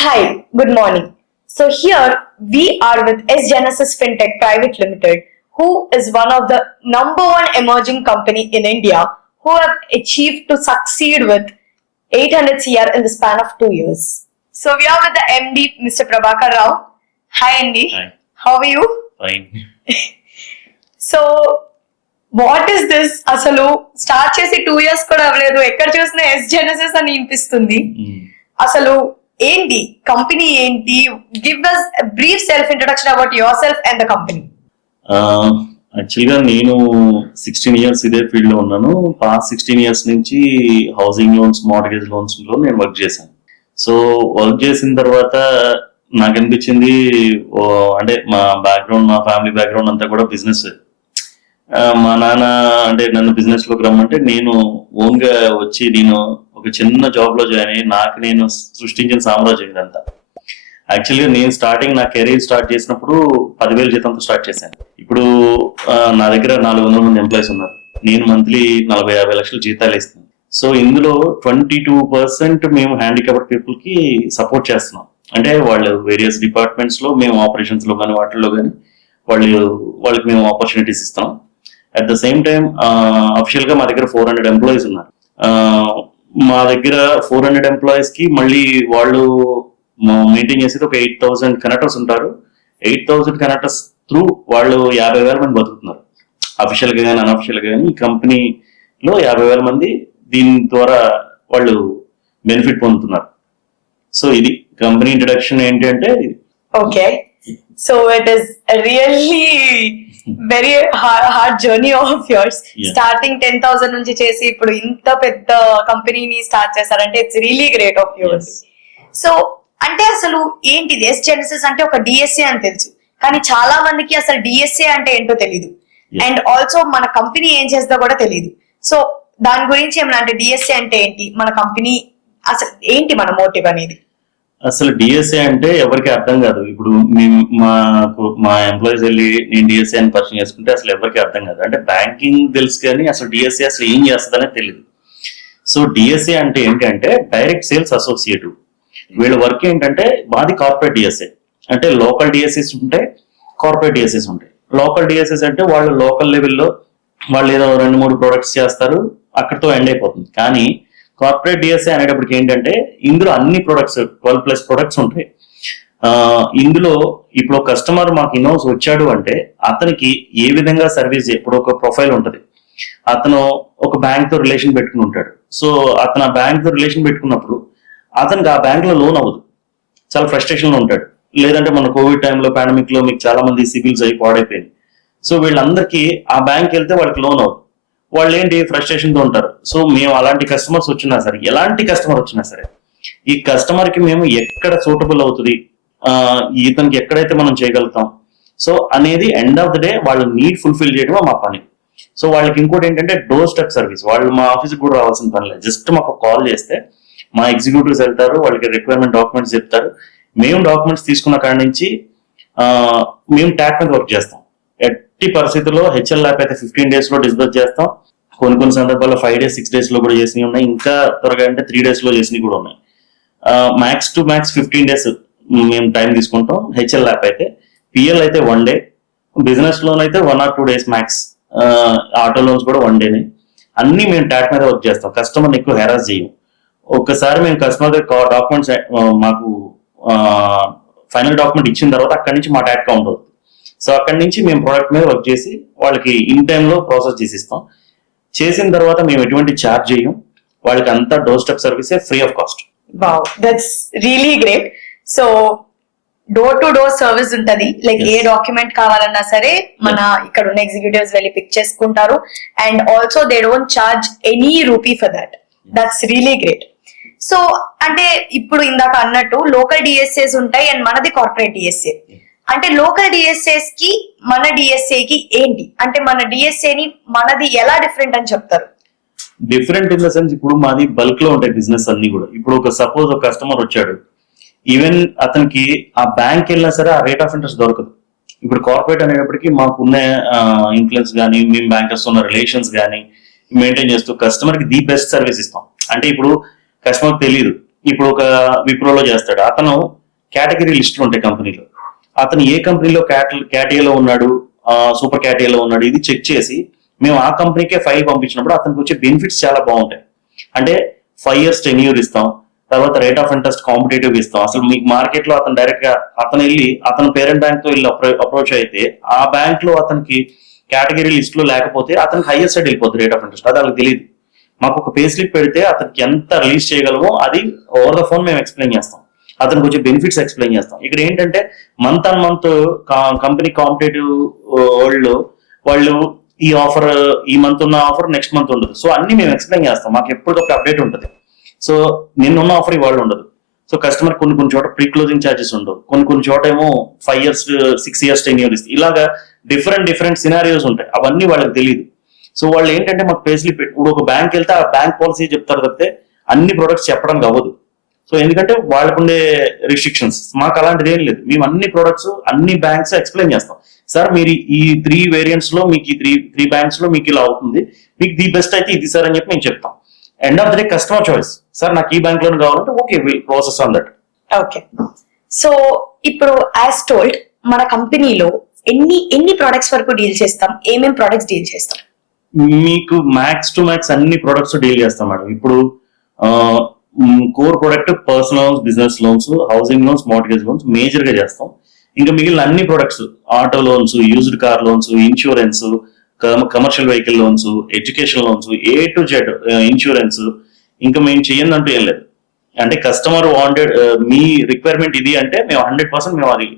Hi, good morning. So here we are with S Genesis FinTech Private Limited, who is one of the number one emerging company in India who have achieved to succeed with 800 CR in the span of 2 years. So we are with the MD, Mr. Prabhakar Rao. Hi, Andy. Hi. How are you? Fine. So what is this అసలు start చేసి 2 years కూడా అవ్వలేదు, ఎక్కడ చూసినా yes Genesis అని వినిపిస్తుంది. అసలు ఏంటి కంపెనీ ఏంటి? Give us a brief self introduction about yourself and the company. యాక్చువల్గా నేను 16 years ఇదే ఫీల్డ్ లో ఉన్నాను. పాస్ట్ 16 years నుంచి హౌసింగ్ లోన్స్, మార్గేజ్ లోన్స్ లో నేను వర్క్ చేశాను. సో వర్క్ చేసిన తర్వాత నాకు అనిపించింది, అంటే మా ఫ్యామిలీ బ్యాక్గ్రౌండ్ అంతా కూడా బిజినెస్. మా నాన్న అంటే నన్ను బిజినెస్ లోకి రమ్మంటే నేను ఓన్ గా వచ్చి నేను ఒక చిన్న జాబ్ లో జాయిన్ అయ్యి నాకు నేను సృష్టించిన సామ్రాజ్యం ఇదంతా. యాక్చువల్గా నేను నా కెరీర్ స్టార్ట్ చేసినప్పుడు 10,000 జీతంతో స్టార్ట్ చేశాను. ఇప్పుడు నా దగ్గర 400 మంది ఎంప్లాయీస్ ఉన్నారు. నేను మంత్లీ 40-50 లక్షల జీతాలు ఇస్తాను. సో ఇందులో 22% మేము హ్యాండిక్యాప్డ్ పీపుల్ కి సపోర్ట్ చేస్తున్నాం. అంటే వాళ్ళు వేరియస్ డిపార్ట్మెంట్స్ లో మేము ఆపరేషన్స్ లో కానీ వాటిల్లో కానీ వాళ్ళకి మేము ఆపర్చునిటీస్ ఇస్తున్నాం. At the same time official గా మా దగ్గర 400 ఎంప్లాయీస్ ఉన్నారు. మా దగ్గర 400 ఎంప్లాయీస్ కి మళ్ళీ వాళ్ళు మెయింటైన్ చేసేది ఒక 8,000 కనెక్టర్స్ ఉంటారు. 8,000 కనెక్టర్స్ త్రూ వాళ్ళు 50,000 మంది బతుకుతున్నారు. అఫిషియల్ గా కానీ అన్అఫిషియల్ గా కానీ ఈ కంపెనీలో 50,000 మంది దీని ద్వారా వాళ్ళు బెనిఫిట్ పొందుతున్నారు. సో ఇది కంపెనీ ఇంట్రడక్షన్ ఏంటంటే. Okay, so it is really very hard journey of yours. Starting 10,000 నుంచి చేసి ఇప్పుడు ఇంత పెద్ద కంపెనీని స్టార్ట్ చేశారంటే it's really great of yours. So అంటే అసలు ఏంటిది ఎస్ జెనసిస్ అంటే? ఒక డిఎస్ఏ అని తెలుసు, కానీ చాలా మందికి అసలు డిఎస్ఏ అంటే ఏంటో తెలియదు. అండ్ ఆల్సో మన కంపెనీ ఏం చేస్తుందో కూడా తెలియదు. సో దాని గురించి ఏమన్నా అంటే డిఎస్ఏ అంటే ఏంటి, మన కంపెనీ అసలు ఏంటి, మన మోటివ్ అనేది? అసలు డిఎస్ఏ అంటే ఎవరికి అర్థం కాదు. ఇప్పుడు మా ఎంప్లాయీస్ వెళ్ళి నేను డిఎస్ఏ అని పరిచయం చేసుకుంటే అసలు ఎవరికి అర్థం కాదు. అంటే బ్యాంకింగ్ తెలుసు కానీ అసలు డిఎస్ఏ అసలు ఏం చేస్తుందనే తెలియదు. సో డిఎస్ఏ అంటే ఏంటంటే డైరెక్ట్ సేల్స్ అసోసియేటివ్. వీళ్ళ వర్క్ ఏంటంటే మాది కార్పొరేట్ డిఎస్ఏ. అంటే లోకల్ డిఎస్ఏస్ ఉంటాయి, కార్పొరేట్ డిఎస్ఏస్ ఉంటాయి. లోకల్ డిఎస్ఏస్ అంటే వాళ్ళు లోకల్ లెవెల్లో వాళ్ళు ఏదో 2-3 ప్రొడక్ట్స్ చేస్తారు, అక్కడితో ఎండ్ అయిపోతుంది. కానీ కార్పొరేట్ డిఎస్ఏ అనేటప్పటికి ఏంటంటే ఇందులో అన్ని ప్రొడక్ట్స్ 12+ ప్రొడక్ట్స్ ఉంటాయి. ఇందులో ఇప్పుడు కస్టమర్ మాకు ఇన్హౌస్ వచ్చాడు అంటే అతనికి ఏ విధంగా సర్వీస్, ఇప్పుడు ఒక ప్రొఫైల్ ఉంటుంది. అతను ఒక బ్యాంక్ తో రిలేషన్ పెట్టుకుని ఉంటాడు. సో అతను ఆ బ్యాంక్ తో రిలేషన్ పెట్టుకున్నప్పుడు అతనికి ఆ బ్యాంక్ లో లోన్ అవ్వదు, చాలా ఫ్రస్ట్రేషన్ లో ఉంటాడు. లేదంటే మన కోవిడ్ టైంలో పాండమిక్ లో మీకు చాలా మంది సిబిల్స్ అయి పాడైపోయింది. సో వీళ్ళందరికీ ఆ బ్యాంక్ వెళ్తే వాళ్ళకి లోన్ అవ్వదు, వాళ్ళు ఏంటి ఫ్రస్ట్రేషన్ తో ఉంటారు. సో మేము అలాంటి కస్టమర్స్ వచ్చినా సరే, ఎలాంటి కస్టమర్ వచ్చినా సరే, ఈ కస్టమర్ కి మేము ఎక్కడ సూటబుల్ అవుతుంది, ఇతనికి ఎక్కడైతే మనం చేయగలుగుతాం, సో అనేది ఎండ్ ఆఫ్ ద డే వాళ్ళ నీడ్ ఫుల్ఫిల్ చేయడమే మా పని. సో వాళ్ళకి ఇంకోటి ఏంటంటే డోర్ స్టెప్ సర్వీస్. వాళ్ళు మా ఆఫీస్కి కూడా రావాల్సిన పని లేదు. జస్ట్ మాకు కాల్ చేస్తే మా ఎగ్జిక్యూటివ్స్ వెళ్తారు, వాళ్ళకి రిక్వైర్మెంట్ డాక్యుమెంట్స్ చెప్తారు. మేము డాక్యుమెంట్స్ తీసుకున్న కాడి నుంచి మేము ట్యాప్ మీద వర్క్ చేస్తాం. ఎట్టి పరిస్థితుల్లో హెచ్ఎల్ ల్యాప్ అయితే 15 days లో డిస్బర్స్ చేస్తాం. కొన్ని సందర్భాల్లో 5 days 6 days లో కూడా చేసినవి ఉన్నాయి. ఇంకా త్వరగా అంటే 3 days లో చేసినవి కూడా ఉన్నాయి. మ్యాక్స్ టు మ్యాక్స్ 15 days మేము టైం తీసుకుంటాం హెచ్ఎల్ ల్యాప్ అయితే. పిఎల్ అయితే 1 day, బిజినెస్ లోన్ అయితే 1 or 2 days max, auto loans కూడా 1 day. అన్ని మేము ట్యాప్ మీద వర్క్ చేస్తాం. కస్టమర్ని ఎక్కువ హెరాస్ చేయం. ఒక్కసారి మేము కస్టమర్ దగ్గర డాక్యుమెంట్స్ మాకు ఫైనల్ డాక్యుమెంట్ ఇచ్చిన తర్వాత అక్కడి నుంచి మా ట్యాక్ కౌంట్ అవుతుంది. సో అక్కడి నుంచి మేము ప్రోడక్ట్ మీద వర్క్ చేసి వాళ్ళకి ఇన్ టైంలో ప్రాసెస్ చేసిస్తాం. చేసిన తర్వాత మేము ఎటువంటి ఛార్జ్ చేయం. వాళ్ళకి అంతా డోర్ స్టెప్ సర్వీసే, free of cost. Wow, that's really great. So door to door service ఉంటది. లైక్ ఏ డాక్యుమెంట్ కావాలన్నా సరే మన ఇక్కడ ఉన్న ఎగ్జిక్యూటివ్స్ వెళ్ళి పిక్ చేసుకుంటారు. And also they don't charge any rupee for that. That's really great. So అంటే ఇప్పుడు ఇందాక అన్నట్టు లోకల్ డిఎస్ఏస్ ఉంటాయి అండ్ మనది కార్పొరేట్ డిఎస్ఏ. అంటే లోకల్ డిఎస్ఏస్ కి మన డిఎస్ఏ కి ఏంటి అంటే, మన డిఎస్ఏని మనది ఎలా డిఫరెంట్ అని చెప్తారు? డిఫరెంట్ ఇన్ ద సెన్స్, ఇప్పుడు మాది బల్క్ లో ఉంటాయి బిజినెస్ అన్ని కూడా. ఇప్పుడు సపోజ్ ఒక కస్టమర్ వచ్చాడు, ఈవెన్ అతనికి ఆ బ్యాంక్ వెళ్ళినా సరే ఆ రేట్ ఆఫ్ ఇంట్రెస్ట్ దొరకదు. ఇప్పుడు కార్పొరేట్ అనేటప్పటికీ మాకున్న ఇన్ఫ్లుయెన్స్ కానీ, మేము బ్యాంకర్స్ ఉన్న రిలేషన్స్ కానీ మెయింటైన్ చేస్తూ కస్టమర్ కి ది బెస్ట్ సర్వీస్ ఇస్తాం. అంటే ఇప్పుడు కస్టమర్ తెలియదు ఇప్పుడు ఒక విప్రోలో చేస్తాడు, అతను కేటగిరీ లిస్టులు ఉంటాయి కంపెనీలో, అతను ఏ కంపెనీలో కేటగిరీలో ఉన్నాడు, సూపర్ కేటగిరీలో ఉన్నాడు, ఇది చెక్ చేసి మేము ఆ కంపెనీకే ఫైల్ పంపించినప్పుడు అతనికి వచ్చే బెనిఫిట్స్ చాలా బాగుంటాయి. అంటే 5 years టెన్యూర్ ఇస్తాం, తర్వాత రేట్ ఆఫ్ ఇంట్రెస్ట్ కాంపిటేటివ్ ఇస్తాం. అసలు మీకు మార్కెట్ లో అతను డైరెక్ట్ గా అతను వెళ్ళి అతను పేరెంట్ బ్యాంక్ తో వెళ్ళి అప్రోచ్ అయితే ఆ బ్యాంక్ లో అతనికి కేటగిరీ లిస్ట్ లో లేకపోతే అతనికి హైయర్ సైడ్ వెళ్ళిపోతుంది రేట్ ఆఫ్ ఇంట్రెస్ట్. అది వాళ్ళకి తెలియదు. మాకు ఒక పే స్లిప్ పెడితే అతనికి ఎంత రిలీజ్ చేయగలమో అది ఓవర్ ద ఫోన్ మేము ఎక్స్ప్లెయిన్ చేస్తాం, అతనికి వచ్చే బెనిఫిట్స్ ఎక్స్ప్లెయిన్ చేస్తాం. ఇక్కడ ఏంటంటే month on month company competitive world వాళ్ళు ఈ ఆఫర్ ఈ మంత్ ఉన్న ఆఫర్ నెక్స్ట్ మంత్ ఉండదు. సో అన్ని మేము ఎక్స్ప్లెయిన్ చేస్తాం, మాకు ఎప్పటికప్పుడు అప్డేట్ ఉంటుంది. సో నిన్నున్న ఆఫర్ ఇవాళ ఉండదు. సో కస్టమర్ కొన్ని చోట ప్రీ క్లోజింగ్ ఛార్జెస్ ఉండవు, కొన్ని చోట ఏమో 5 years 6 years టెన్యూర్ ఇస్తుంది. ఇలాగా డిఫరెంట్ సినారియోస్ ఉంటాయి, అవన్నీ వాళ్ళకి తెలియదు. సో వాళ్ళు ఏంటంటే మాకు పేస్లీ ఇప్పుడు ఒక బ్యాంక్ వెళ్తే ఆ బ్యాంక్ పాలసీ చెప్తారు తప్పితే అన్ని ప్రొడక్ట్స్ చెప్పడానికి అవ్వదు. సో ఎందుకంటే వాళ్ళకుండే రిస్ట్రిక్షన్స్, మాకు అలాంటిది ఏం లేదు. మేము అన్ని ప్రొడక్ట్స్ అన్ని బ్యాంక్స్ ఎక్స్ప్లెయిన్ చేస్తాం. సార్ మీరు ఈ 3 వేరియంట్స్ లో మీకు ఈ త్రీ బ్యాంక్స్ లో మీకు ఇలా అవుతుంది, మీకు ది బెస్ట్ అయితే ఇది సార్ అని చెప్పి మేము చెప్తాం. End of the day customer choice, sir నాకు ఈ బ్యాంక్ లోన్ కావాలంటే okay will process on that. Okay, so ఇప్పుడు యాజ్ టోల్డ్ మన కంపెనీలో ఎన్ని ప్రొడక్ట్స్ వరకు డీల్ చేస్తాం, ఏమేం ప్రొడక్ట్స్ డీల్ చేస్తాం? మీకు మ్యాక్స్ టు మ్యాక్స్ అన్ని ప్రొడక్ట్స్ డీల్ చేస్తాం మేడం. ఇప్పుడు core product personal loans, business loans, housing loans, mortgage loans major గా చేస్తాం. ఇంకా మిగిలిన అన్ని products auto loans, used car loans, insurance, commercial vehicle loans, education loans, A to Z insurance, ఇంకా మేము చెయ్యందంటూ ఏం లేదు. అంటే కస్టమర్ వాంటెడ్ మీ రిక్వైర్మెంట్ ఇది అంటే మేము 100% మేము అది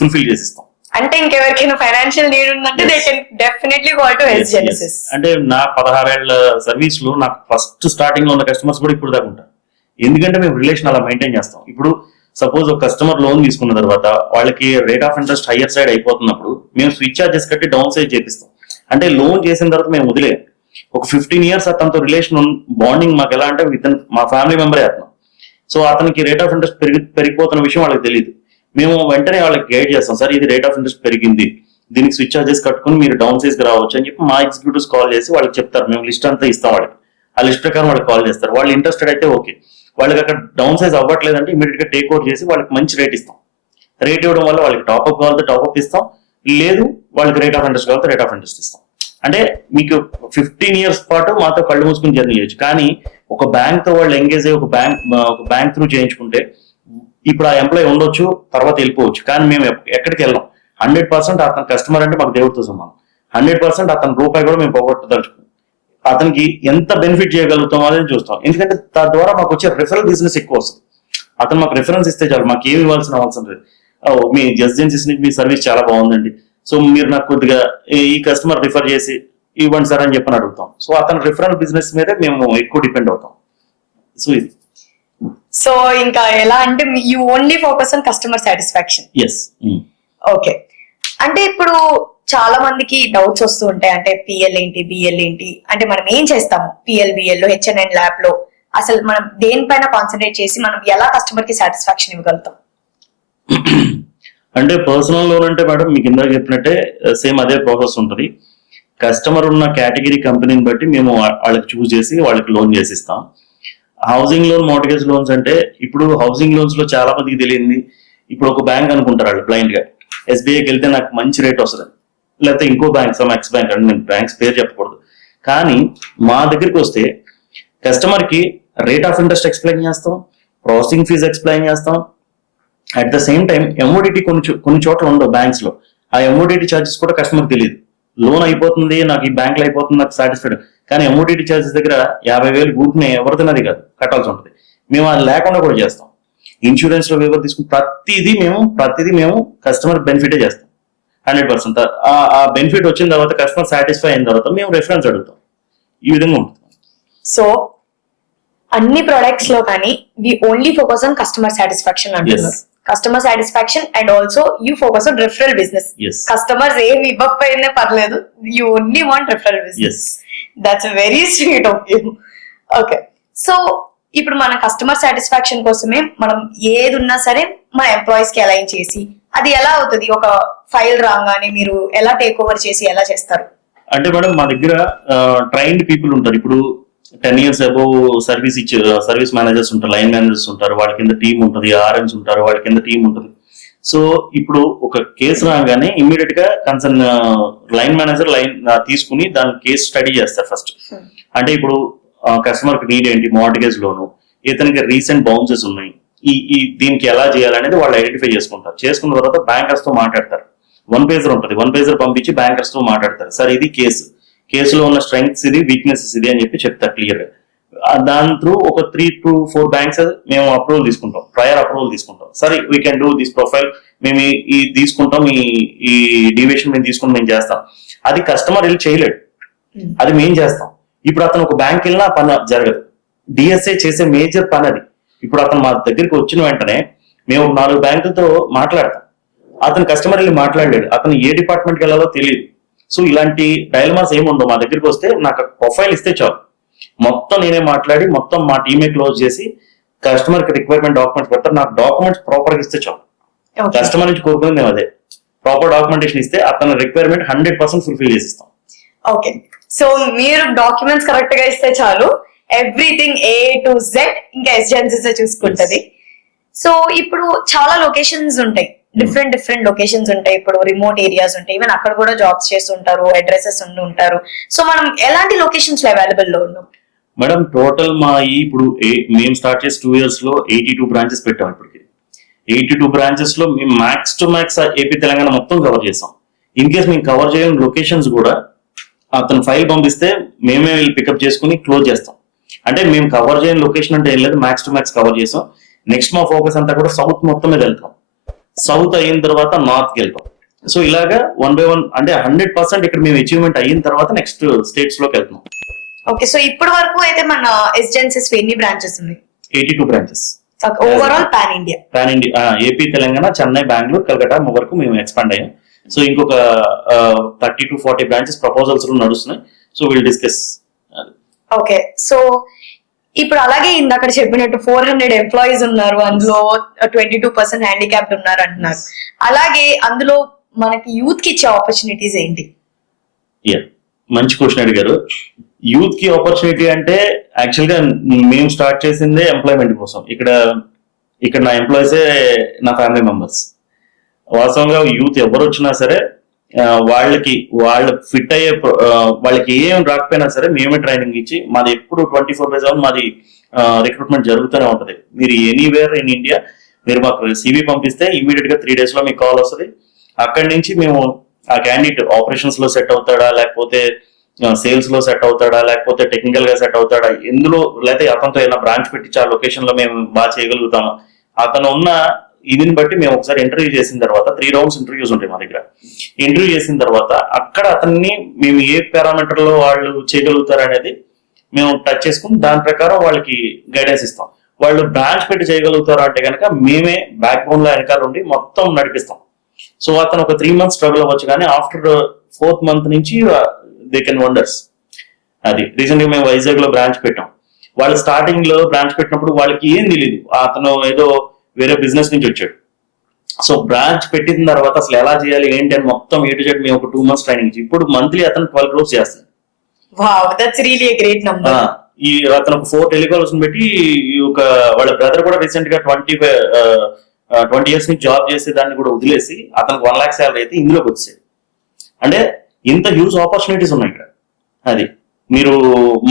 ఫుల్ఫిల్ చేసిస్తాం. అంటే ఇంకెవరికైనా ఫైనాన్షియల్ నీడ్ ఉందంటే they can definitely call to S Genesis. అంటే నా 16 ఏళ్ల సర్వీస్ లో నాకు ఫస్ట్ స్టార్టింగ్ లో ఉన్న కస్టమర్స్ కూడా ఇప్పుడు దాకా ఉంటారు. ఎందుకంటే మేము రిలేషన్ అలా మెయింటైన్ చేస్తాం. ఇప్పుడు సపోజ్ ఒక కస్టమర్ లోన్ తీసుకున్న తర్వాత వాళ్ళకి rate of interest higher side అయిపోతున్నప్పుడు మేము స్విచ్ చార్జెస్ కట్టి డౌన్ సైడ్ చేపిస్తాం. అంటే లోన్ చేసిన తర్వాత మేము వదిలే ఒక 15 years అతనితో రిలేషన్ బాండింగ్ మాకు ఎలా అంటే విత్ మా ఫ్యామిలీ మెంబరే అతను. సో అతనికి రేట్ ఆఫ్ ఇంట్రెస్ట్ పెరిగిపోతున్న విషయం వాళ్ళకి తెలియదు. మేము వెంటనే వాళ్ళకి గైడ్ చేస్తాం, సార్ ఇది రేట్ ఆఫ్ ఇంట్రెస్ట్ పెరిగింది, దీనికి స్విచ్ చార్జెస్ కట్టుకుని మీరు డౌన్ సైజ్ కి రావచ్చు అని చెప్పి మా ఎగ్జిక్యూటివ్స్ కాల్ చేసి వాళ్ళకి చెప్తారు. మేము లిస్ట్ అంతా ఇస్తాం వాళ్ళకి, ఆ లిస్ట్ ప్రకారం వాళ్ళకి కాల్ చేస్తారు. వాళ్ళు ఇంట్రెస్టెడ్ అయితే ఓకే, వాళ్ళకి అక్కడ డౌన్ సైజ్ అవ్వట్లేదంటే ఇమీడియట్ గా టేక్ ఓవర్ చేసి వాళ్ళకి మంచి రేట్ ఇస్తాం. రేట్ ఇవ్వడం వల్ల వాళ్ళకి టాప్అప్ కావాలంటే టాప్అప్ ఇస్తాం, లేదు వాళ్ళకి రేట్ ఆఫ్ ఇంట్రెస్ట్ కావాలంటే రేట్ ఆఫ్ ఇంట్రెస్ట్ ఇస్తాం. అంటే మీకు 15 years పాటు మాతో కళ్ళు మూసుకుని జర్నీ చేయొచ్చు. కానీ ఒక బ్యాంక్ తో వాళ్ళు ఎంగేజ్ అయ్యి ఒక బ్యాంక్ త్రూ చేయించుకుంటే ఇప్పుడు ఆ ఎంప్లాయ్ ఉండొచ్చు, తర్వాత వెళ్ళిపోవచ్చు, కానీ మేము ఎక్కడికి వెళ్ళాం. 100% అతని కస్టమర్ అంటే మాకు దేవుడితో సమానం. 100% అతని రూపాయి కూడా మేము పోగొట్టదలుచుకున్నాం. అతనికి ఎంత బెనిఫిట్ చేయగలుగుతాం అనేది చూస్తాం. ఎందుకంటే తద్వారా మాకు వచ్చే రిఫరల్ బిజినెస్ ఎక్కువ వస్తుంది. అతను మాకు రిఫరెన్స్ ఇస్తే చాలు, మాకు ఏమి ఇవ్వాల్సిన అవసరం లేదు. మీ జస్జెన్సీస్ నుంచి మీ సర్వీస్ చాలా బాగుందండి, సో మీరు నాకు కొద్దిగా ఈ కస్టమర్ రిఫర్ చేసి ఇవ్వండి సార్ అని చెప్పని అడుగుతాం. సో అతని రిఫరల్ బిజినెస్ మీదే మేము ఎక్కువ డిపెండ్ అవుతాం. సో ఇది సో ఇంకా ఎలా అంటే you only focus on customer satisfaction. Yes. Okay, అంటే ఇప్పుడు చాలా మందికి డౌట్స్ వస్తూ ఉంటాయి, అంటే పిఎల్ ఏంటి, బిఎల్ ఏంటి, అంటే మనం ఏం చేస్తాము పిఎల్, బిఎల్ లో, HNN ల్యాబ్ లో అసలు మనం దేనిపైన కాన్సన్ట్రేట్ చేసి మనం ఎలా కస్టమర్ కి సాటిస్ఫాక్షన్ ఇవ్వగలుగుతాం? అంటే పర్సనల్ లోన్ అంటే మేడం మీకు ఇందాక చెప్పినట్టే సేమ్ అదే ప్రాసెస్ ఉంటుంది. కస్టమర్ ఉన్న కేటగిరీ కంపెనీని బట్టి మేము వాళ్ళకి చూస్ చేసి వాళ్ళకి లోన్ చేసిస్తాం. హౌసింగ్ లోన్, మార్ట్గేజ్ లోన్స్ అంటే ఇప్పుడు హౌసింగ్ లోన్స్ లో చాలా మందికి తెలియంది, ఇప్పుడు ఒక బ్యాంక్ అనుకుంటారు వాళ్ళు బ్లైండ్ గా, SBIకి వెళ్తే నాకు మంచి రేట్ వస్తుంది, లేకపోతే ఇంకో బ్యాంక్ సమ్ ఎక్స్ బ్యాంక్ అంటే నేను బ్యాంక్స్ పేరు చెప్పకూడదు, కానీ మా దగ్గరికి వస్తే కస్టమర్ కి రేట్ ఆఫ్ ఇంట్రెస్ట్ ఎక్స్ప్లెయిన్ చేస్తాం, ప్రాసెసింగ్ ఫీజ్ ఎక్స్ప్లెయిన్ చేస్తాం. At the same time MODT కొన్ని చోట్ల ఉండవు బ్యాంక్స్ లో, ఆ MODT ఛార్జెస్ కూడా కస్టమర్ తెలియదు. లోన్ అయిపోతుంది నాకు ఈ బ్యాంక్ లో అయిపోతుంది నాకు సాటిస్ఫైడ్, కానీ MODT ఛార్జెస్ దగ్గర 50,000 గూట్నే ఎవరిదన్నది కాదు కట్టాల్సి ఉంటుంది. మేము అది లేకుండా కూడా చేస్తాం. ఇన్సూరెన్స్ లో వేవర్ తీసుకుని ప్రతిదీ మేము కస్టమర్ బెనిఫిటే చేస్తాం 100%. ఆ బెనిఫిట్ వచ్చిన తర్వాత కస్టమర్ సాటిస్ఫై అయిన తర్వాత మేము రెఫరెన్స్ అడుగుతాం. ఈ విధంగా ఉంటుంది. సో అన్ని ప్రొడక్ట్స్ లో కానీ we only focus on customer satisfaction అంటున్నారు. Customer satisfaction and also you focus on referral business. Customers ఏమి ఇవ్వకపోయినా పర్లేదు, you only want referral business. That's very sweet of you. Okay, so ఇప్పుడు మన కస్టమర్ సాటిస్ఫాక్షన్ కోసమే మనం ఏది ఉన్నా సరే మన ఎంప్లాయీస్ కి అలైన్ చేసి, అది ఎలా అవుతుంది? ఒక ఫైల్ రాగానే మీరు ఎలా టేక్ ఓవర్ చేసి ఎలా చేస్తారు? అంటే మేడం మా దగ్గర ట్రైన్డ్ పీపుల్ ఉంటారు. ఇప్పుడు 10 years అబోవ్ సర్వీస్ మేనేజర్స్ ఉంటారు, లైన్ మేనేజర్స్ ఉంటారు, వాళ్ళ కింద టీం ఉంటుంది, ఆర్ఎంస్ ఉంటారు, వాళ్ళ కింద టీం ఉంటుంది. సో ఇప్పుడు ఒక కేసు రాగానే ఇమ్మీడియట్ గా కన్సర్న్ లైన్ మేనేజర్ తీసుకుని దాని కేసు స్టడీ చేస్తారు ఫస్ట్. అంటే ఇప్పుడు కస్టమర్ కి నీడ్ ఏంటి, మార్టిగేజ్ లోను, ఇతనికి రీసెంట్ బౌన్సెస్ ఉన్నాయి, దీనికి ఎలా చేయాలనేది వాళ్ళు ఐడెంటిఫై చేసుకుంటారు. చేసుకున్న తర్వాత బ్యాంకర్స్ తో మాట్లాడతారు. 1 పేజర్ ఉంటుంది, 1 పేజర్ పంపించి బ్యాంకర్స్ తో మాట్లాడతారు. సార్ ఇది కేసులో ఉన్న స్ట్రెంగ్స్ ఇది, వీక్నెసెస్ ఇది అని చెప్పి చెప్తారు క్లియర్ గా. దాని త్రూ ఒక 3 to 4 బ్యాంక్స్ మేము అప్రూవల్ తీసుకుంటాం, ప్రయర్ అప్రూవల్ తీసుకుంటాం. సరే we can do this profile, మేము ఈ తీసుకుంటాం, ఈ డివియేషన్ మేము తీసుకుంటాం, మేము చేస్తాం. అది కస్టమర్ వెళ్ళి చేయలేడు, అది మేము చేస్తాం. ఇప్పుడు అతను ఒక బ్యాంక్ వెళ్ళినా పని జరగదు. డిఎస్ఏ చేసే మేజర్ పని అది. ఇప్పుడు అతను మా దగ్గరికి వచ్చిన వెంటనే మేము 4 బ్యాంకులతో మాట్లాడతాం. అతను కస్టమర్ వెళ్ళి మాట్లాడలేడు, అతను ఏ డిపార్ట్మెంట్కి వెళ్ళాలో తెలియదు. సో ఇలాంటి డైలమాస్ ఏముండవు. మా దగ్గరికి వస్తే నాకు ప్రొఫైల్ ఇస్తే చాలు, మొత్తం నేనే మాట్లాడి మొత్తం మా టీమే క్లోజ్ చేసి కస్టమర్ కి రిక్వైర్మెంట్ డాక్యుమెంట్స్ పెడతారు. నాకు డాక్యుమెంట్స్ ప్రాపర్ గా ఇస్తే చాలు. కస్టమర్ నుంచి కోరుకుంది మేము అదే, ప్రాపర్ డాక్యుమెంటేషన్ ఇస్తే అతని రిక్వైర్మెంట్ 100% ఫుల్ఫిల్ చేసిస్తాం. ఓకే, సో మీరు డాక్యుమెంట్స్ కరెక్ట్ గా ఇస్తే చాలు, ఎవ్రీథింగ్ A to Z ఇంకా ఎస్జెన్సీస్ చూసుకుంటది. సో ఇప్పుడు చాలా లొకేషన్స్ ఉంటాయి, డిఫరెంట్ లొకేషన్స్ ఉంటాయి. ఇప్పుడు రిమోట్ ఏరియాస్ ఉంటాయి, ఈవెన్ అక్కడ కూడా జాబ్స్ చేస్తుంటారు, అడ్రసెస్ ఉంటారు. సో మనం ఎలాంటి లొకేషన్స్ లో అవైలబుల్ లో ఉన్నాం మేడం? టోటల్ మా ఇప్పుడు మేము స్టార్ట్ చేసి 2 years లో 82 బ్రాంచెస్ పెట్టాం. ఇప్పటికి 82 బ్రాంచెస్ లో మేము max to max AP Telangana మొత్తం కవర్ చేసాం. ఇన్ కేస్ మేము కవర్ చేయని లొకేషన్స్ కూడా అతను ఫైల్ పంపిస్తే మేమే వెళ్ళి పికప్ చేసుకుని క్లోజ్ చేస్తాం. అంటే మేము కవర్ చేయని లొకేషన్ అంటే ఏం లేదు, మ్యాక్స్ టు మ్యాక్స్ కవర్ చేసాం. నెక్స్ట్ మా ఫోకస్ అంతా కూడా సౌత్ మొత్తం మీద వెళ్తాం. సౌత్ అయిన తర్వాత నార్త్ కి వెళ్తాం. సో ఇలాగా 1 by 1 అంటే 100% ఇక్కడ మేము అచీవ్మెంట్ అయిన తర్వాత నెక్స్ట్ స్టేట్స్ లోకి వెళ్తాం. ఓకే, సో ఇప్పటి వరకు అయితే మన ఎస్జెన్సీస్ ఎన్ని బ్రాంచెస్ ఉన్నాయి? 82 branches overall pan India, AP Telangana, Chennai, Bengaluru, Calcutta వరకు మేము ఎక్స్పాండ్ అయ్యాం. సో ఇంకొక 30 to 40 బ్రాంచెస్ ప్రపోజల్స్ నడుస్తున్నాయి. So will discuss. Okay, so ఇప్పుడు అలాగే ఇందాక చెప్పినట్టు 400 ఎంప్లాయీస్ ఉన్నారు, అందులో 22% హ్యాండిక్యాప్డ్ ఉన్నారు అంటున్నారు. అలాగే అందులో మనకి యూత్ కి ఇచ్చే ఆపర్చునిటీస్ ఏంటి? మంచి క్వశ్చన్ అడిగారు. యూత్ కి ఆపర్చునిటీ అంటే యాక్చువల్ గా మేము స్టార్ట్ చేసిందే ఎంప్లాయ్మెంట్ కోసం. ఇక్కడ నా ఎంప్లాయీసే నా ఫ్యామిలీ మెంబర్స్. వాస్తవంగా యూత్ ఎవరు వచ్చినా సరే వాళ్ళు ఫిట్ అయ్యే, వాళ్ళకి ఏం రాకపోయినా సరే మేమే ట్రైనింగ్ ఇచ్చి, మాది ఎప్పుడు 24/7 మాది రిక్రూట్మెంట్ జరుగుతూనే ఉంటది. మీరు ఎనీవేర్ ఇన్ ఇండియా మీరు మాకు సివి పంపిస్తే ఇమీడియట్ గా 3 days లో మీకు కాల్ వస్తుంది. అక్కడి నుంచి మేము ఆ క్యాండిడేట్ ఆపరేషన్స్ లో సెట్ అవుతాడా, లేకపోతే సేల్స్ లో సెట్ అవుతాడా, లేకపోతే టెక్నికల్ గా సెట్ అవుతాడా, ఎందులో, లేకపోతే అతనితో ఏదైనా బ్రాంచ్ పెట్టించి ఆ లొకేషన్ లో మేము బాగా చేయగలుగుతాము, అతను ఉన్న ఇదిని బట్టి మేము ఒకసారి ఇంటర్వ్యూ చేసిన తర్వాత 3 rounds ఇంటర్వ్యూస్ ఉంటాయి మా దగ్గర. ఇంటర్వ్యూ చేసిన తర్వాత అక్కడ అతన్ని మేము ఏ పారామీటర్ లో వాళ్ళు చేయగలుగుతారు అనేది మేము టచ్ చేసుకుని దాని ప్రకారం వాళ్ళకి గైడెన్స్ ఇస్తాం. వాళ్ళు బ్రాంచ్ పెట్టి చేయగలుగుతారు అంటే కనుక మేమే బ్యాక్ బోన్ లో వెనకాల ఉండి మొత్తం నడిపిస్తాం. సో అతను ఒక 3 months స్ట్రగుల్ అవ్వచ్చు, కానీ ఆఫ్టర్ 4th month నుంచి దే కెన్ వండర్స్. అది రీసెంట్ గా మేము వైజాగ్ లో బ్రాంచ్ పెట్టాం. వాళ్ళు స్టార్టింగ్ లో బ్రాంచ్ పెట్టినప్పుడు వాళ్ళకి ఏం తెలియదు, అతను ఏదో వేరే బిజినెస్ నుంచి వచ్చాడు. సో బ్రాంచ్ పెట్టిన తర్వాత అసలు ఎలా చేయాలి ఏంటి అని మొత్తం A to Z మేము ఒక 2 months ట్రైనింగ్ ఇచ్చి ఇప్పుడు మంత్లీ అతను 12 crores చేస్తాడు. అతను ఒక 4 టెలికాలర్స్ పెట్టి వాళ్ళ బ్రదర్ కూడా రీసెంట్ గా 20 years నుంచి జాబ్ చేసే దాన్ని కూడా వదిలేసి అతనికి 1 lakh శాలరీ అయితే ఇందులోకి వచ్చాడు. అంటే ఇంత హ్యూజ్ ఆపర్చునిటీస్ ఉన్నాయి ఇక్కడ. అది మీరు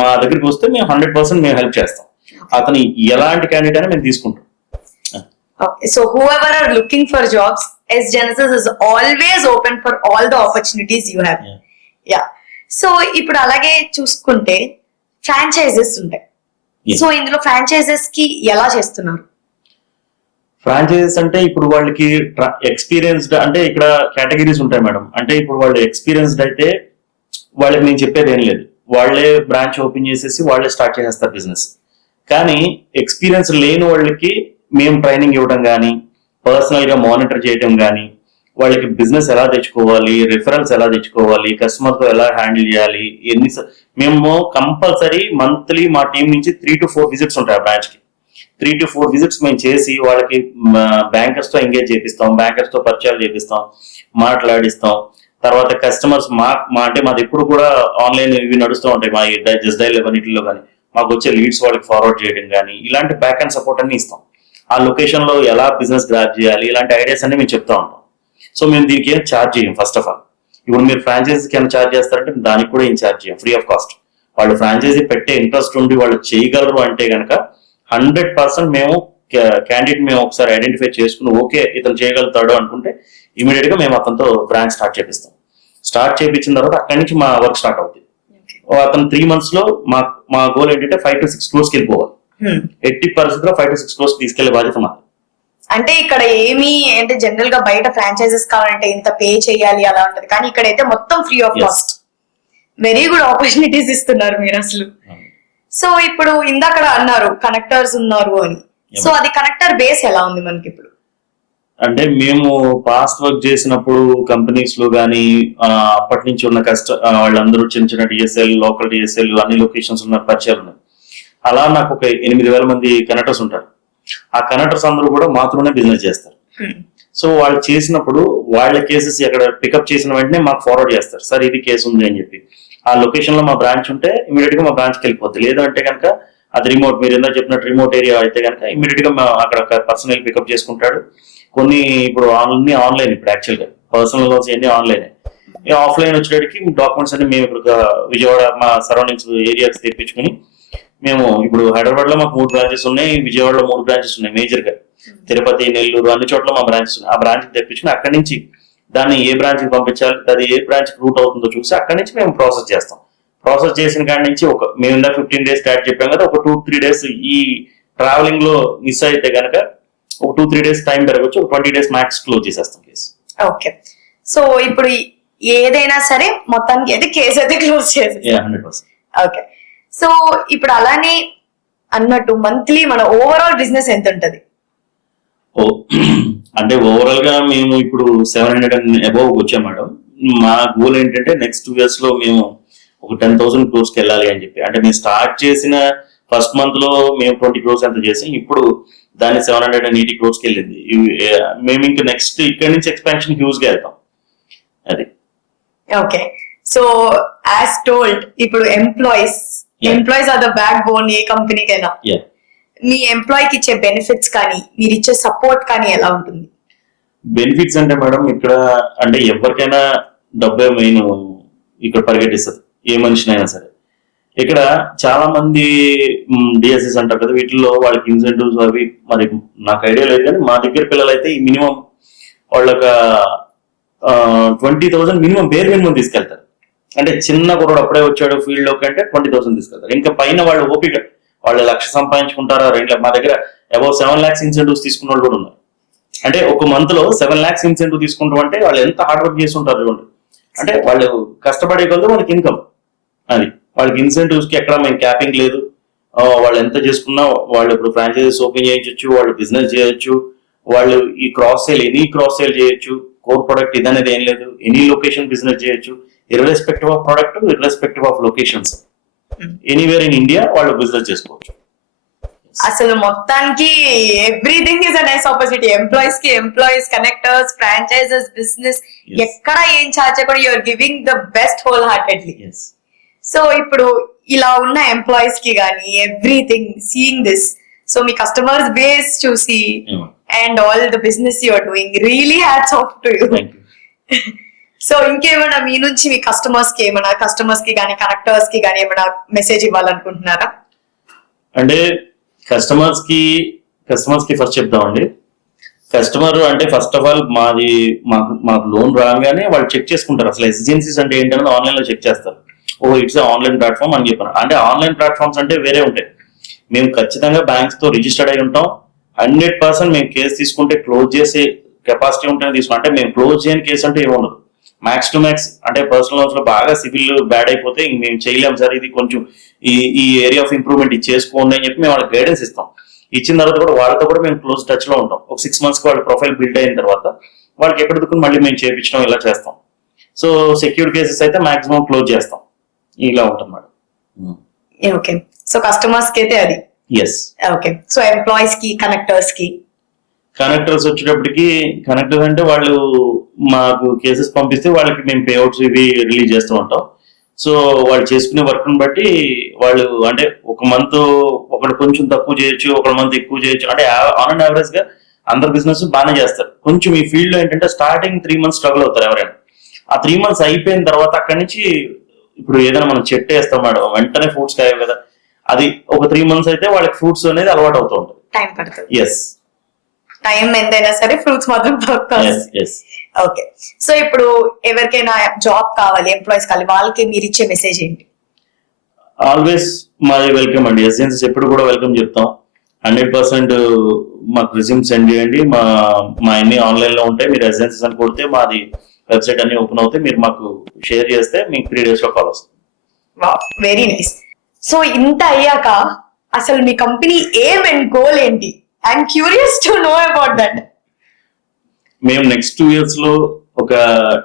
మా దగ్గరికి వస్తే మేము 100% మేము హెల్ప్ చేస్తాం. అతను ఎలాంటి క్యాండిడేట్ అయినా మేము తీసుకుంటాం. So whoever are looking for jobs, SGenesis is always open for all the opportunities you have. Yeah. So ఇప్పుడు అలాగే చూసుకుంటే ఫ్రాంచైజెస్ ఉంటాయి. సో ఇందులో ఫ్రాంచైజెస్ కి ఎలా చేస్తున్నారు? ఫ్రాంచైజెస్ అంటే ఇప్పుడు వాళ్ళకి ఎక్స్పీరియన్స్డ్ అంటే ఇక్కడ కేటగిరీస్ ఉంటాయి మేడం. అంటే ఇప్పుడు వాళ్ళు ఎక్స్పీరియన్స్డ్ అయితే వాళ్ళకి నేను చెప్పేది ఏం లేదు, వాళ్ళే బ్రాంచ్ ఓపెన్ చేసేసి వాళ్ళే స్టార్ట్ చేసేస్తారు బిజినెస్. కానీ ఎక్స్పీరియన్స్ లేని వాళ్ళకి మేము ట్రైనింగ్ ఇవ్వడం కానీ, పర్సనల్ గా మానిటర్ చేయడం కానీ, వాళ్ళకి బిజినెస్ ఎలా తెచ్చుకోవాలి, రిఫరెన్స్ ఎలా తెచ్చుకోవాలి, కస్టమర్ తో ఎలా హ్యాండిల్ చేయాలి, మేము కంపల్సరీ మంత్లీ మా టీం నుంచి 3 to 4 విజిట్స్ ఉంటాయి ఆ బ్రాంచ్ కి. 3 to 4 విజిట్స్ మేము చేసి వాళ్ళకి బ్యాంకర్స్ తో ఎంగేజ్ చేపిస్తాం, బ్యాంకర్స్ తో పరిచయాలు చేపిస్తాం, మాట్లాడిస్తాం. తర్వాత కస్టమర్స్ మా అంటే మాది ఎప్పుడు కూడా ఆన్లైన్ ఇవి నడుస్తూ ఉంటాయి, మా జస్ట్ డైల్ వీటిల్లో కానీ మాకు వచ్చే లీడ్స్ వాళ్ళకి ఫార్వర్డ్ చేయడం కానీ ఇలాంటి బ్యాక్ అండ్ సపోర్ట్ అన్ని ఇస్తాం. ఆ లొకేషన్ లో ఎలా బిజినెస్ గ్రాప్ చేయాలి ఇలాంటి ఐడియాస్ అన్ని మేము చెప్తా ఉంటాం. సో మేము దీనికి ఏం ఛార్జ్ చేయం. ఫస్ట్ ఆఫ్ ఆల్ ఇప్పుడు మీరు ఫ్రాంచైజీకి ఏమైనా ఛార్జ్ చేస్తారంటే దానికి కూడా ఏం ఛార్జ్ చేయం, ఫ్రీ ఆఫ్ కాస్ట్. వాళ్ళు ఫ్రాంచైజీ పెట్టే ఇంట్రెస్ట్ ఉండి వాళ్ళు చేయగలరు అంటే కనుక 100% మేము క్యాండిడేట్ మేము ఒకసారి ఐడెంటిఫై చేసుకుని ఓకే ఇతను చేయగలుగుతాడు అనుకుంటే ఇమీడియట్ గా మేము అతనితో బ్రాంచ్ స్టార్ట్ చేపిస్తాం. స్టార్ట్ చేయించిన తర్వాత అక్కడి నుంచి మా వర్క్ స్టార్ట్ అవుతుంది. అతను 3 months లో మా గోల్ ఏంటంటే 5 to 6 crores వెళ్ళిపోవాలి. ఎట్టి పరిస్థితుల్లో 5 to 6 crores తీసుకెళ్లే బాధ్యత మాది. అంటే ఇక్కడ ఏమి అంటే జనరల్ గా బయట ఫ్రాంచైజెస్ కావాలంటే ఇంత పే చేయాలి అలా ఉంటది, కానీ ఇక్కడైతే మొత్తం free of cost. Very good opportunities ఇస్తున్నారు మీరు అసలు. సో ఇప్పుడు ఇందాక అన్నారు కనెక్టర్స్ ఉన్నారు అని. సో అది కనెక్టర్ బేస్ ఎలా ఉంది మనకి ఇప్పుడు? అంటే మేము పాస్ట్ వర్క్ చేసినప్పుడు కంపెనీస్ లో కానీ అప్పటి నుంచి ఉన్న వాళ్ళందరూ చిన్న చిన్న డిఎస్ఎల్, లోకల్ డిఎస్ఎల్ అన్ని లొకేషన్స్ ఉన్న పరిచయాలు ఉన్నాయి. అలా నాకు ఒక 8,000 మంది కనెక్టర్స్ ఉంటారు. ఆ కనెక్టర్స్ అందరూ కూడా మాత్రమే బిజినెస్ చేస్తారు. సో వాళ్ళు చేసినప్పుడు వాళ్ళ కేసెస్ ఎక్కడ పికప్ చేసిన వెంటనే మాకు ఫార్వర్డ్ చేస్తారు, సార్ ఇది కేసు ఉంది అని చెప్పి. ఆ లొకేషన్ లో మా బ్రాంచ్ ఉంటే ఇమీడియట్ గా మా బ్రాంచ్కి వెళ్ళిపోద్ది. లేదంటే కనుక అది రిమోట్, మీరు ఎంత చెప్పినట్టు రిమోట్ ఏరియా అయితే కనుక ఇమీడియట్ గా అక్కడ పర్సనల్ పికప్ చేసుకుంటాడు. కొన్ని ఇప్పుడు ఆన్లైన్ ఇప్పుడు యాక్చువల్ గా పర్సనల్ లోన్స్ అన్ని ఆన్లైన్. ఆఫ్లైన్ వచ్చేటికి డాక్యుమెంట్స్ అన్ని మేము ఇప్పుడు విజయవాడ మా సరౌండింగ్స్ ఏరియాస్ తెప్పించుకుని మేము ఇప్పుడు హైదరాబాద్ లో మాకు 3 బ్రాంచెస్ ఉన్నాయి, విజయవాడలో 3 బ్రాంచెస్ ఉన్నాయి మేజర్ గా, తిరుపతి, నెల్లూరు అన్ని చోట్ల మా బ్రాంచెస్ ఉన్నాయి. ఆ బ్రాంచ్ తెప్పించుకుని అక్కడి నుంచి దాన్ని ఏ బ్రాంచ్ కి పంపించాలి, అది ఏ బ్రాంచ్ రూట్ అవుతుందో చూసి అక్కడి నుంచి మేము ప్రాసెస్ చేస్తాం. ప్రాసెస్ చేసిన కాడి నుంచి మేము 15 days స్టార్ట్ చెప్పాం కదా, ఒక 2-3 days ఈ ట్రావెలింగ్ లో మిస్ అయితే కనుక ఒక 2-3 days టైం పెరగచ్చు, ఒక 20 days మ్యాక్స్ క్లోజ్ చేసేస్తాం కేసు. ఓకే. సో ఇప్పుడు ఏదైనా సరే మొత్తానికి అయితే కేసు అయితే క్లోజ్ చేసేస్తాం. 100%. ఓకే. సో ఇప్పుడు అలానే అన్నట్టు మంత్లీ మన ఓవరాల్ బిజినెస్ ఎంత ఉంటది? అంటే ఓవరాల్ గా మేము ఇప్పుడు 700 and above వచ్చాం మేడం. మా గోల్ ఏంటంటే నెక్స్ట్ 2 years లో మేము ఒక 10,000 crores కి వెళ్ళాలి అని చెప్పి. అంటే మేము స్టార్ట్ చేసిన ఫస్ట్ మంత్ లో మేము 20 crores ఎంత చేసాం, ఇప్పుడు దాన్ని 780 crores కి వెళ్ళింది. మేము ఇంకా నెక్స్ట్ ఇక్కడ నుంచి ఎక్స్పాన్షన్ హ్యూజ్ గా వెళ్తాం. అది ఓకే. సో యాజ్ టోల్డ్ ఇప్పుడు employees are the backbone ఏ కంపెనీకైనా. మీ ఎంప్లాయీకి ఇచ్చే బెనిఫిట్స్ కానీ మీరు ఇచ్చే సపోర్ట్ కానీ ఎలా ఉంటుంది? బెనిఫిట్స్ అంటే మేడం ఇక్కడ అంటే ఎవరికైనా డబ్బే మెయిన్ ఇక్కడ పరిగెట్టిస్తుంది, ఏ మనిషినైనా సరే. ఇక్కడ చాలా మంది డిఎస్ఎస్ అంటారు కదా, వీటిల్లో వాళ్ళకి ఇన్సెంటివ్స్ అవి మరి నాకు ఐడియా లేదు, కానీ మా దగ్గర పిల్లలు అయితే మినిమం వాళ్ళక 20,000 మినిమం బేర్ మినిమం తీసుకెళ్తారు. అంటే చిన్న కుర్రాడు అప్పుడే వచ్చాడు ఫీల్డ్ లోకి అంటే 20,000 తీసుకెళ్తారు. ఇంకా పైన వాళ్ళు ఓపిక వాళ్ళు 1,00,000 సంపాదించుకుంటారా, 2 lakhs, మా దగ్గర అబౌవ్ 7 lakhs ఇన్సెంటివ్స్ తీసుకున్న వాళ్ళు కూడా ఉన్నారు. అంటే ఒక మంత్ లో 7 lakhs ఇన్సెంటివ్ తీసుకుంటాం అంటే వాళ్ళు ఎంత హార్డ్ వర్క్ చేసి ఉంటారు చూడండి. అంటే వాళ్ళు కష్టపడే కొద్ది వాళ్ళకి ఇన్కమ్, అది వాళ్ళకి ఇన్సెంటివ్స్ కి ఎక్కడ మేము క్యాపింగ్ లేదు. వాళ్ళు ఎంత చేసుకున్నా వాళ్ళు ఇప్పుడు ఫ్రాంచైజీస్ ఓపెన్ చేయొచ్చు, వాళ్ళు బిజినెస్ చేయొచ్చు, వాళ్ళు ఈ క్రాస్ సేల్ చేయొచ్చు. కోర్ ప్రొడక్ట్ ఇదనేది ఏం లేదు, ఎనీ లొకేషన్ బిజినెస్ చేయొచ్చు, irrespective of product, irrespective of locations, anywhere in India వాళ్ళు బిజినెస్ చేసుకోవచ్చు. అసలు మొత్తానికి everything is a nice opportunity. Employees, connectors, franchises, business, ఎక్కడ ఏం చార్జ్ చేయకుండా you are giving the best wholeheartedly. So ఇప్పుడు ఇలా ఉన్న ఎంప్లాయీస్ కి కానీ ఎవ్రీథింగ్ సీయింగ్ దిస్, సో మీ కస్టమర్స్ బేస్ చూసి and all the business you are doing, really hats off to you. So ఇంకేమైనా మీ నుంచి మీ కస్టమర్స్ కి కానీ కనెక్టర్స్ కి కానీ ఏమైనా మెసేజ్ ఇవ్వాలనుకుంటున్నారా? అంటే కస్టమర్స్ కి ఫస్ట్ చెప్తామండి. కస్టమర్ అంటే ఫస్ట్ ఆఫ్ ఆల్ మాకు లోన్ రాగానే వాళ్ళు చెక్ చేసుకుంటారు అసలు ఎస్జెన్సీస్ అంటే ఏంటనేది ఆన్లైన్ లో చెక్ చేస్తారు. ఇట్స్ ఆన్లైన్ ప్లాట్ఫామ్ అని చెప్పాను. అంటే ఆన్లైన్ ప్లాట్ఫామ్స్ అంటే వేరే ఉంటాయి. మేము ఖచ్చితంగా బ్యాంక్స్ తో రిజిస్టర్డ్ అయి ఉంటాం. 100% మేము కేసు తీసుకుంటే క్లోజ్ చేసే కెపాసిటీ ఉంటేనే తీసుకుంటాం. అంటే మేము క్లోజ్ చేయని కేసు అంటే ఏముండదు. మ్యాక్స్ టు మ్యాక్స్ అంటే పర్సనల్ లోన్స్ లో బాగా సివిల్ బ్యాడ్ అయిపోతే మేము చేయలేం సార్, ఇది కొంచెం ఈ ఏరియా ఆఫ్ ఇంప్రూవ్మెంట్ ఇది చేసుకోండి అని చెప్పి మేము వాళ్ళకి గైడెన్స్ ఇస్తాం. ఇచ్చిన తర్వాత కూడా వాళ్ళతో కూడా మేము క్లోజ్ టచ్ లో ఉంటాం. ఒక 6 months వాళ్ళ ప్రొఫైల్ బిల్డ్ అయిన తర్వాత వాళ్ళకి ఎక్కడ దుక్కుని మళ్ళీ మేము చేయించడం ఇలా చేస్తాం. సో సెక్యూర్డ్ కేసెస్ అయితే మాక్సిమం క్లోజ్ చేస్తాం. ఇలా ఉంటుంది మేడం. ఓకే. సో కస్టమర్స్ కి అయితే అది. ఓకే. సో ఎంప్లాయీస్ కి, కనెక్టర్స్ వచ్చేటప్పటికి కనెక్టర్స్ అంటే వాళ్ళు మాకు కేసెస్ పంపిస్తే వాళ్ళకి మేము పేఅవుట్స్ ఇవి రిలీజ్ చేస్తూ ఉంటాం. సో వాళ్ళు చేసుకునే వర్క్ ని బట్టి వాళ్ళు అంటే ఒక మంత్ ఒకటి కొంచెం తక్కువ చేయొచ్చు, ఒక మంత్ ఎక్కువ చేయొచ్చు. అంటే ఆన్ అండ్ యావరేజ్ గా అందరు బిజినెస్ బాగానే చేస్తారు. కొంచెం ఈ ఫీల్డ్ లో ఏంటంటే స్టార్టింగ్ 3 months స్ట్రగుల్ అవుతారు ఎవరైనా. ఆ 3 months అయిపోయిన తర్వాత అక్కడి నుంచి ఇప్పుడు ఏదైనా మనం చెట్టు వేస్తాం మేడం, వెంటనే ఫ్రూట్స్ కాయవు కదా. అది ఒక 3 months అయితే వాళ్ళకి ఫ్రూట్స్ అనేది అలవాటు అవుతూ ఉంటుంది. టైం పడుతుంది. ఎస్, టైం ఎంతైనా సరే ఫ్రూట్స్ మాత్రం ఓకే. సో ఇప్పుడు ఎవరికైనా జాబ్ కావాలి, ఎంప్లాయీస్ కావాలి, వాళ్ళకి మీరు ఇచ్చే మెసేజ్ ఏంటి? ఆల్వేస్ మాది వెల్కమ్ అండి. ఎస్ఎన్సీస్ ఎప్పుడు కూడా వెల్కమ్ చెప్తాం. 100% మాకు రిజ్యూమ్ సెండ్ చేయండి. మా అన్ని ఆన్లైన్ లో ఉంటాయి. మీరు ఎస్ఎన్సీస్ అని కొడితే మాది వెబ్సైట్ అన్ని ఓపెన్ అవుతాయి. మీరు మాకు షేర్ చేస్తే మీకు 3 days లో కాల్ వస్తుంది. Very nice. సో ఇంత అయ్యాక అసలు మీ కంపెనీ ఎయిమ్ అండ్ గోల్ ఏంటి? I'm curious to know about that. మేము నెక్స్ట్ 2 years లో ఒక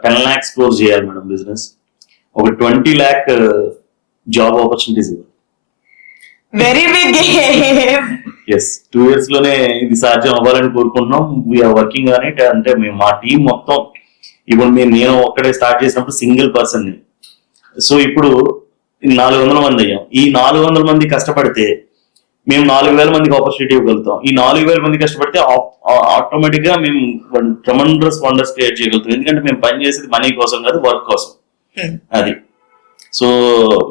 10 lakhs క్లోజ్ చేయాలి మేడం బిజినెస్. ఒక 20 lakh job opportunities. Very big game. Yes, 2 years లోనే ఇది సాధ్యం అవ్వాలని కోరుకుంటున్నాం. We're working on it. అంటే మేము మా టీం మొత్తం ఇప్పుడు నేను ఒక్కడే స్టార్ట్ చేసినప్పుడు సింగిల్ పర్సన్. సో ఇప్పుడు 400 మంది అయ్యాం. ఈ 400 మంది కష్టపడితే మేము 4000 మందికి ఆపర్చునిటీ ఇవ్వగలుగుతాం. ఈ 4000 మంది కష్టపడితే ఆటోమేటిక్ గా మేము ట్రెమెండస్ వండర్స్ క్రియేట్ చేయగలుగుతాం. ఎందుకంటే మేము పని చేసేది మనీ కోసం కాదు, వర్క్ కోసం. అది సో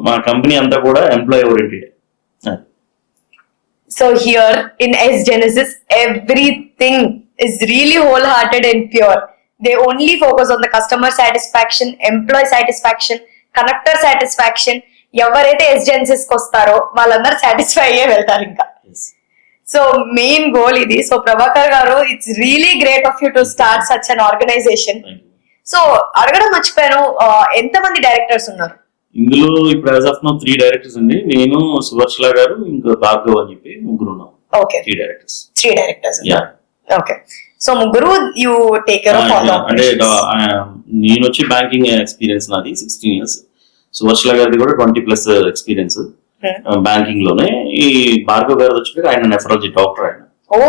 మా కంపెనీ అంతా కూడా employee oriented. So here in S Genesis, everything is really wholehearted and pure. They only focus on the customer satisfaction, employee satisfaction, connector satisfaction. ఎవరైతే ఎస్ జెన్సిస్ కి వస్తారో వాళ్ళందరూ సాటిస్ఫై అయ్యే వెళ్తారు ఇంకా. సో మెయిన్ గోల్ ఇది. So Prabhakar garu, it's really great of you to start such an organisation. So అడగడం మర్చిపోయాను, ఎంతమంది డైరెక్టర్స్ ఉన్నారు ఇందులో? ఇప్పుడు యాజ్ ఆఫ్ నౌ 3 directors అండి. నేను, సువర్చల గారు, ఇంకా భార్గవ్ అని చెప్పి ముగ్గురు ఉన్నాం. Okay, 3 directors. ఓకే. సో ముగ్గురు you take care of all. అంటే నేను వచ్చి బ్యాంకింగ్ ఎక్స్పీరియన్స్ నాది 16 years. సువర్చల గారిది కూడా 20+ ఎక్స్పీరియన్స్ బ్యాంకింగ్ లోనే. ఈ భార్గవ్ గారు వచ్చి ఆయన నెఫ్రాలజీ డాక్టర్ ఆయన. Oh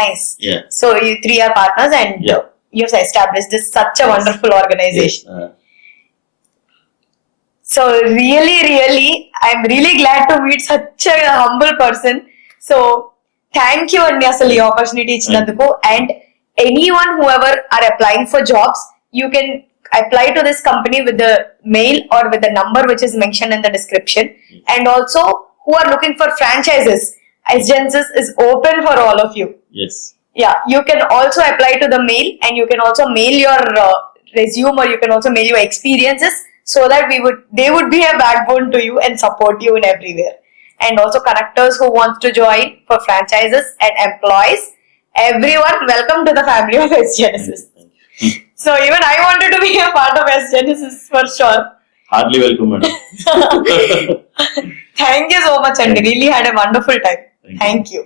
nice. So you 3 are partners and you have established this such a wonderful organization. So really I'm really glad to meet such a humble person. So thank you andi asalu ee opportunity ichinanduku. And anyone whoever are applying for jobs, you can apply to this company with the mail or with the number which is mentioned in the description. And also who are looking for franchises, S Genesis is open for all of you. Yes. Yeah, you can also apply to the mail, and you can also mail your resume, or you can also mail your experiences, so that they would be a backbone to you and support you in everywhere. And also connectors who wants to join for franchises and employees, everyone, welcome to the family of S Genesis. So even I wanted to be a part of S Genesis for sure. Hardly welcome, madam. Thank you so much, and really had a wonderful time. Thank you.